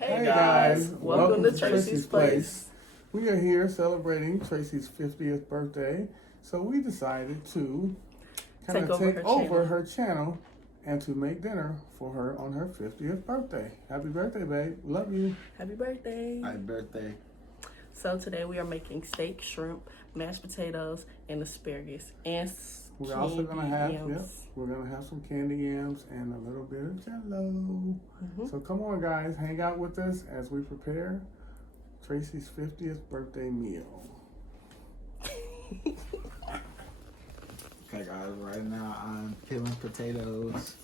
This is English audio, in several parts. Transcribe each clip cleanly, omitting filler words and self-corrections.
Hey guys, welcome to Tracie's Place. We are here celebrating Tracie's 50th birthday, so we decided to kind of take over her channel and to make dinner for her on her 50th birthday. Happy birthday, babe. Love you. Happy birthday. Happy birthday. So today we are making steak, shrimp, mashed potatoes, and asparagus. And we're also gonna have we're gonna have some candy yams and a little bit of jello. So come on guys, hang out with us as we prepare Tracie's 50th birthday meal. Okay guys, right now I'm peeling potatoes.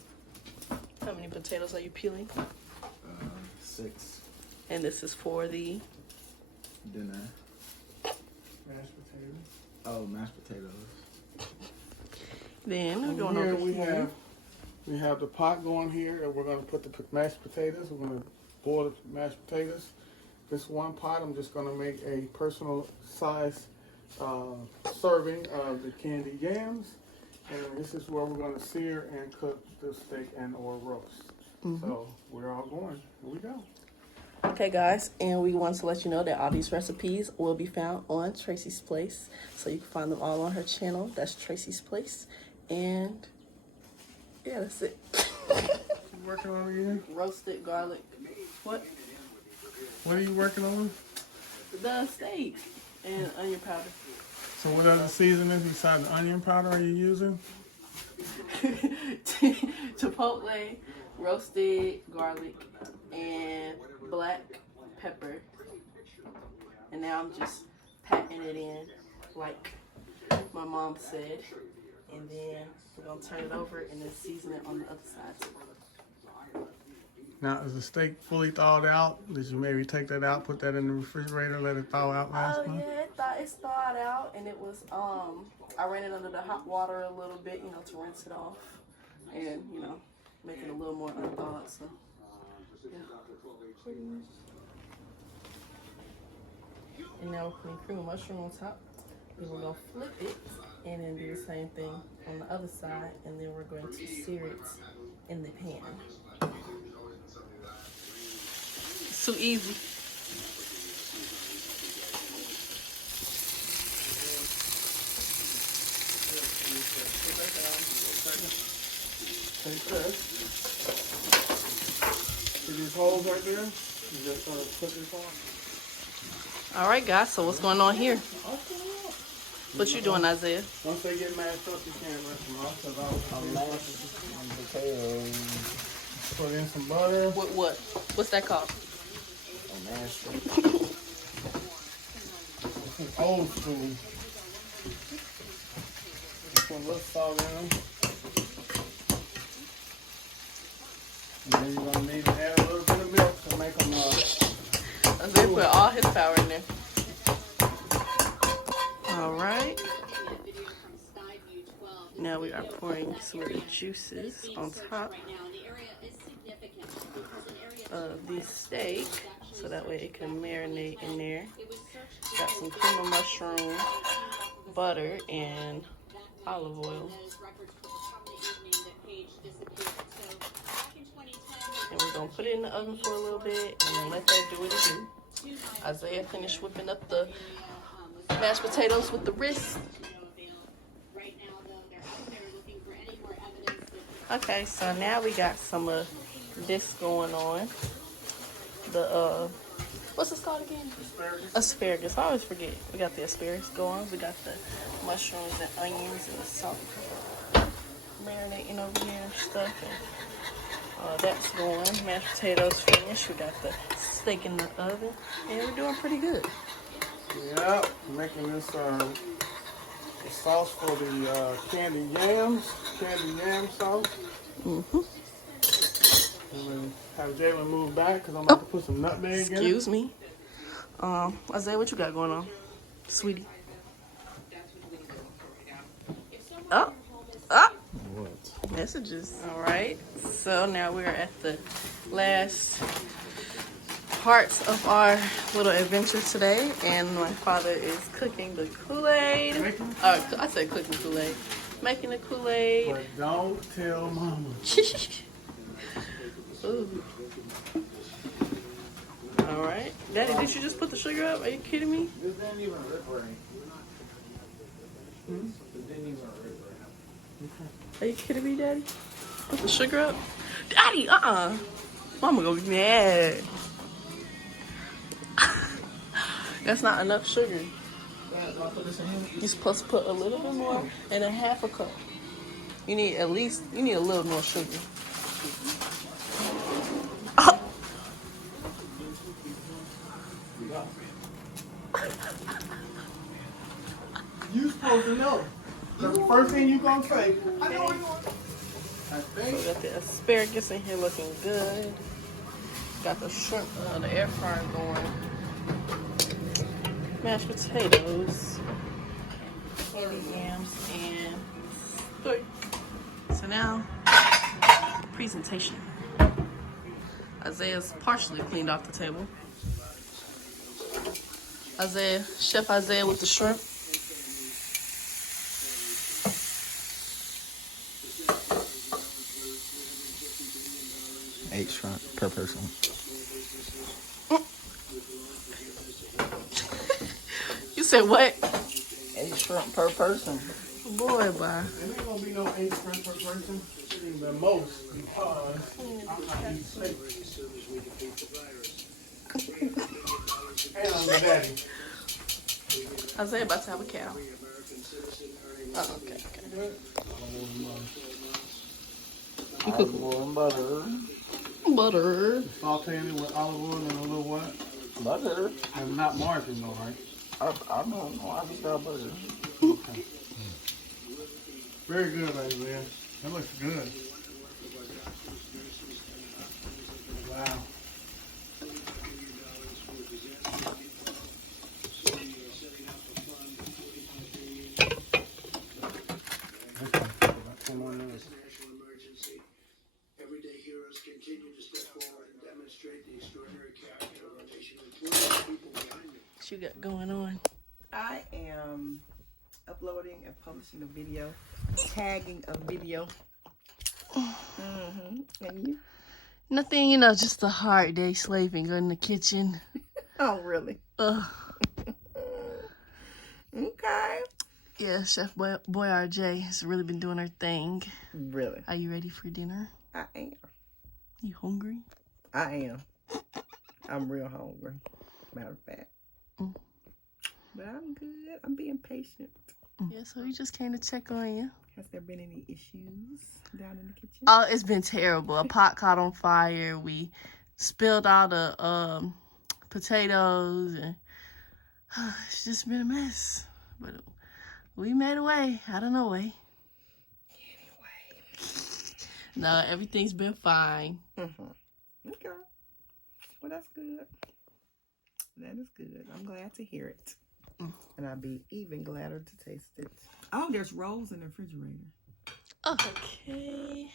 How many potatoes are you peeling? 6. And this is for the dinner. Mashed potatoes. Oh, mashed potatoes. Then we're going over here. We have the pot going here, and we're going to put the mashed potatoes. We're going to boil the mashed potatoes. This one pot, I'm just going to make a personal size serving of the candied yams. And this is where we're going to sear and cook the steak and or roast. So we're all going. Here we go. Okay guys, and we want to let you know that all these recipes will be found on Tracie's Place. So you can find them all on her channel. That's Tracie's Place. And yeah, that's it. You working on again? Roasted garlic. What? What are you working on? The steak and onion powder. So what other seasonings besides the onion powder are you using? Chipotle, roasted garlic, and black pepper. And now I'm just patting it in like my mom said. And then we're going to turn it over and then season it on the other side. Now, is the steak fully thawed out? Did you maybe take that out, put that in the refrigerator, let it thaw out last month? Oh, yeah, it's thawed out. And it was, I ran it under the hot water a little bit, you know, to rinse it off. And, you know, make it a little more unthawed, so, yeah. And now we're putting cream of mushroom on top. Then we're going to flip it and then do the same thing on the other side. And then we're going to sear it in the pan. It's too easy. Take this. See these holes right there? You just gonna put this on. All right, guys. So what's going on here? What you doing, Isaiah? Once they get mashed up, you can't rinse them off. I'm mashing potatoes. Put in some butter. What? What's that called? I'm mashing. This is old school. Put a little salt in them. And then you're gonna need to add a little bit of milk to make them Isaiah put all his power in there. All right. Now we are pouring some of the juices on top of the steak so that way it can marinate in there. Got some cream of mushroom, butter, and olive oil. And we're going to put it in the oven for a little bit and then let that do what it do. Isaiah finished whipping up the mashed potatoes with the wrist. Okay, so now we got some of this going on. The what's this called again? Asparagus. I always forget. We got the asparagus going. We got the mushrooms and onions and the salt marinating over here and stuff. And that's going. Mashed potatoes finished. We got the steak in the oven, and we're doing pretty good. Yeah, making this sauce for the candied yam sauce. And then have Jalen move back because I'm about to put some nutmeg in it. Excuse me. Isaiah, what you got going on, sweetie? Oh. What? Messages. All right. So now we're at the last parts of our little adventure today, and my father is cooking the Kool-Aid. I said cooking Kool-Aid. Making the Kool-Aid. But don't tell mama. Ooh. right. Daddy, did you just put the sugar up? Are you kidding me? This didn't even rip right. It didn't even rip right. Are you kidding me, Daddy? Put the sugar up? Daddy, Mama gonna be mad. That's not enough sugar. You're supposed to put a little bit more and a half a cup. You need a little more sugar. You supposed to know. That's the first thing you gonna say. I know what you want. I So think. we got the asparagus in here looking good. Got the shrimp, the air fryer going. Mashed potatoes, candy yams, and steak. So now, presentation. Isaiah's partially cleaned off the table. Chef Isaiah with the shrimp. $8 shrimp per person. You said what? 8 shrimp per person. Boy, bye. There ain't gonna be no 8 shrimp per person. It's the most because I'm not eating steak. And I'm the daddy. Isaiah about to have a cow. Oh, okay. Olive oil and butter. Butter. Sauteing it with olive oil and a little what? Butter. And not margarine though, right? I don't know. I just got butter. Okay. Very good, Isaiah. That looks good. Wow. Everyday heroes continue to step forward and demonstrate the extraordinary character of our nation, including the people behind it. What you got going on? I am uploading and publishing a video, tagging a video. And you? Nothing, just a hard day slaving in the kitchen. Oh, really? Okay. Yeah, Chef Boy RJ has really been doing her thing. Really? Are you ready for dinner? I am. You hungry? I am. I'm real hungry. Matter of fact. But I'm good. I'm being patient. Yeah, so we just came to check on you. Has there been any issues down in the kitchen? Oh, it's been terrible. A pot caught on fire. We spilled all the potatoes, and it's just been a mess. But we made a way out of no way. Anyway. No, everything's been fine. Okay. Well, that's good. That is good. I'm glad to hear it. And I'll be even gladder to taste it. Oh, there's rolls in the refrigerator. Okay.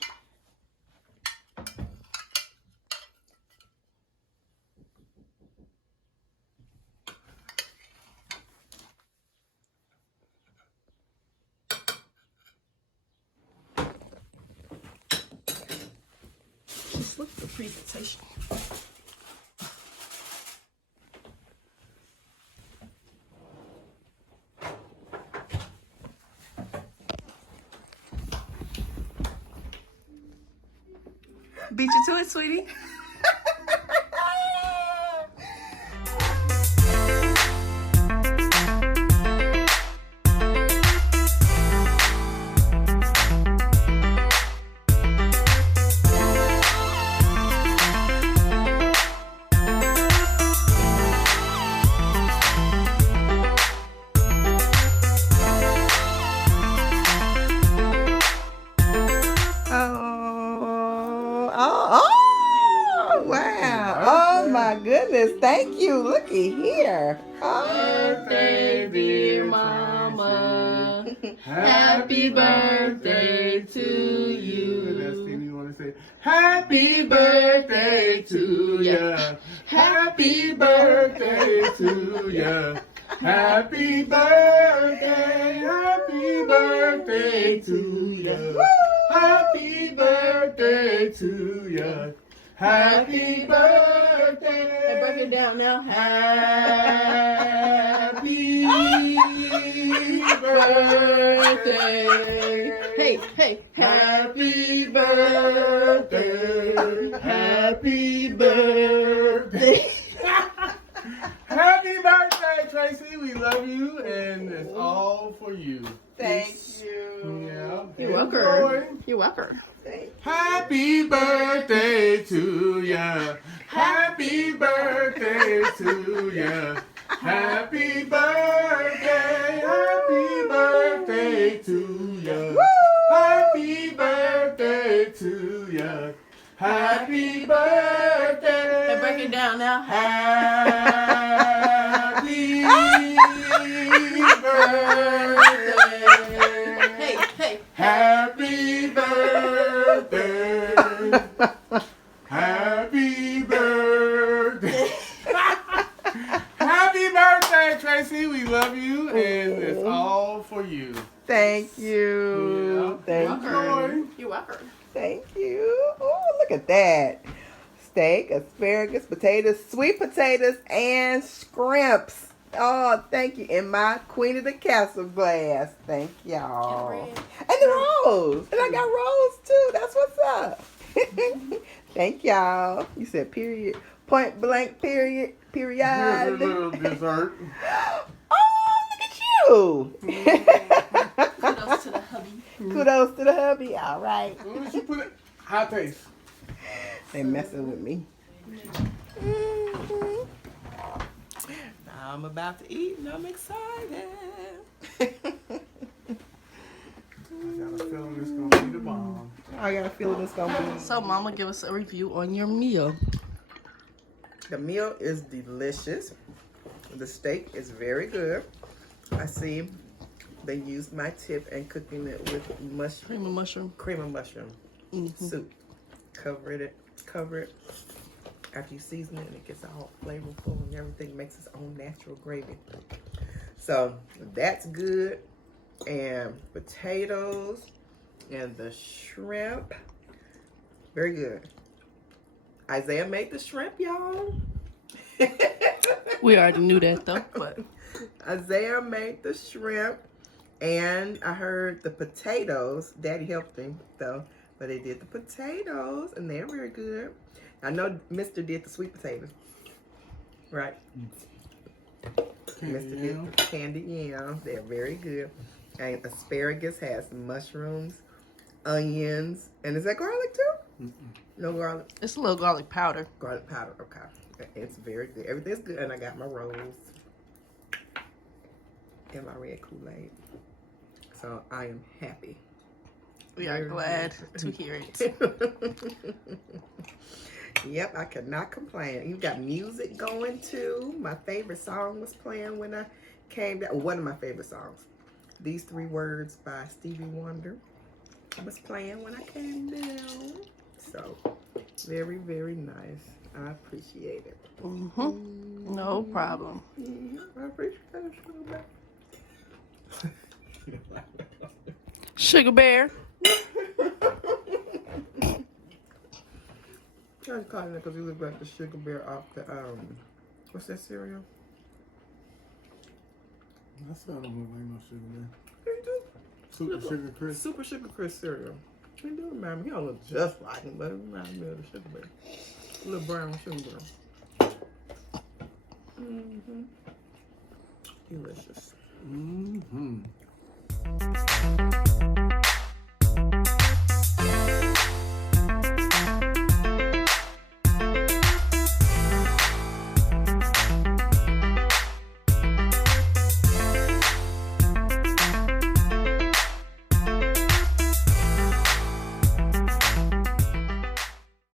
Just look at the presentation. Beat you to it, sweetie. Oh, wow. Oh, my goodness. Thank you. Looky here. Birthday, dear mama. Happy birthday to you. That's Stevie. You want to say, Happy birthday to ya. Happy birthday to ya. Happy birthday to ya. Happy birthday to ya. Happy birthday. Hey, it down now. Happy birthday. Hey, hey, Happy birthday. Happy birthday. Happy birthday, Tracy. We love you, and it's all for you. Thank you. Yeah. You're welcome. Enjoy. You're welcome. Happy birthday to ya. Happy birthday to ya. Happy birthday. Happy birthday to ya. Happy birthday to ya. Happy birthday. Hey, break it down now. Happy birthday. Hey, hey. Happy birthday. Happy birthday. Happy birthday, Tracy. We love you, and it's all for you. Thank you. Yeah. Thank Enjoy. you. You're welcome. Thank you. Oh, look at that. Steak, asparagus, potatoes, sweet potatoes, and shrimps. Oh, thank you. And my Queen of the Castle glass. Thank y'all. And And the rose. And I got rose too. That's what's up. Thank y'all. You said period. Point blank period. Here's a Period. little dessert. Oh, look at you. Kudos to the hubby. Kudos to the hubby. All right. Where did you put it? Hot taste. They messing with me. Mhm. Now I'm about to eat and I'm excited. I got a feeling it's gonna be the bomb. I got a feeling it's gonna be. So, Mama, give us a review on your meal. The meal is delicious. The steak is very good. I see they used my tip in cooking it with Cream of mushroom. cream of mushroom soup. Cover it. After you season it, and it gets all flavorful and everything makes its own natural gravy. So that's good. And potatoes and the shrimp, very good. Isaiah made the shrimp, y'all. We already knew that, though. But Isaiah made the shrimp, and I heard the potatoes. Daddy helped him though, but they did the potatoes, and they're very good. I know Mr. did the sweet potatoes, right? Mr. did the candy yam. They're very good. And asparagus has mushrooms, onions, and is that garlic too? No garlic. it's a little garlic powder. Garlic powder. Okay, it's very good. Everything's good, and I got my rolls and my red Kool-Aid. So I am happy. We are Very glad good. to hear it. Yep, I could not complain. You got music going too. My favorite song was playing when I came down. One of my favorite songs, "These Three Words" by Stevie Wonder, was playing when I came down. So very, very nice. I appreciate it. No problem. I appreciate it. Sugar Bear. I was calling it because you look like the sugar bear off the what's that cereal? That's not look like no sugar bear. They do. Super sugar crisp. Super Sugar Crisp cereal. He do remind me. He don't look just like him, but it reminds me of the sugar bear. Little brown sugar bear. Delicious.